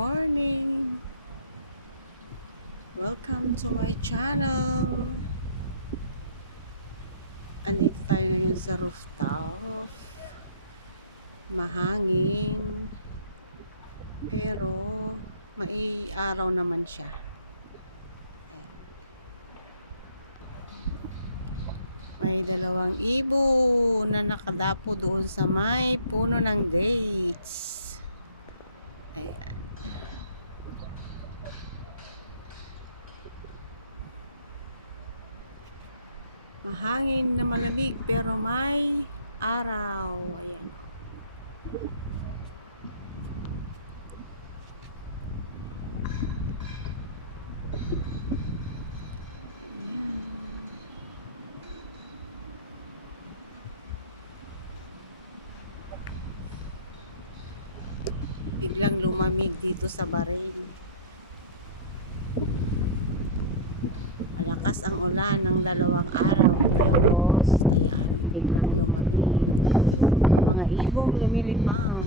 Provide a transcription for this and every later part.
morning! Welcome to my channel! Andito tayo ngayon sa rooftop. Mahangin. Pero, may araw naman siya. May dalawang ibon na nakadapo doon sa may puno ng dates. Ayan. Mahangin na malamig pero may araw. Ayan. Biglang lumamig dito sa Baril. Malakas ang ulan ng dalawang araw. Tapos, ayan, biglang lumamig. Mga ibong lumilipang.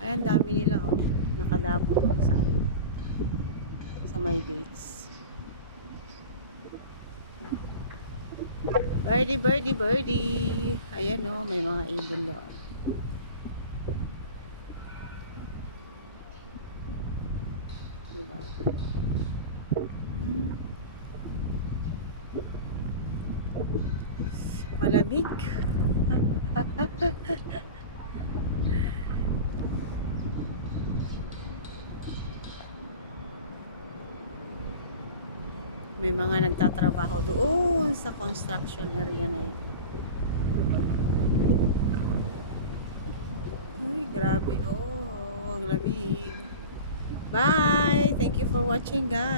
Ayan, dami nila. Nakadapo sa may beach. Birdie, birdie, birdie. Ayan o, may mga ibon doon. Malamig. May mga nagtatrabaho doon sa construction area. Grabe, oh, ang lamig. Bye! Thank you for watching, guys.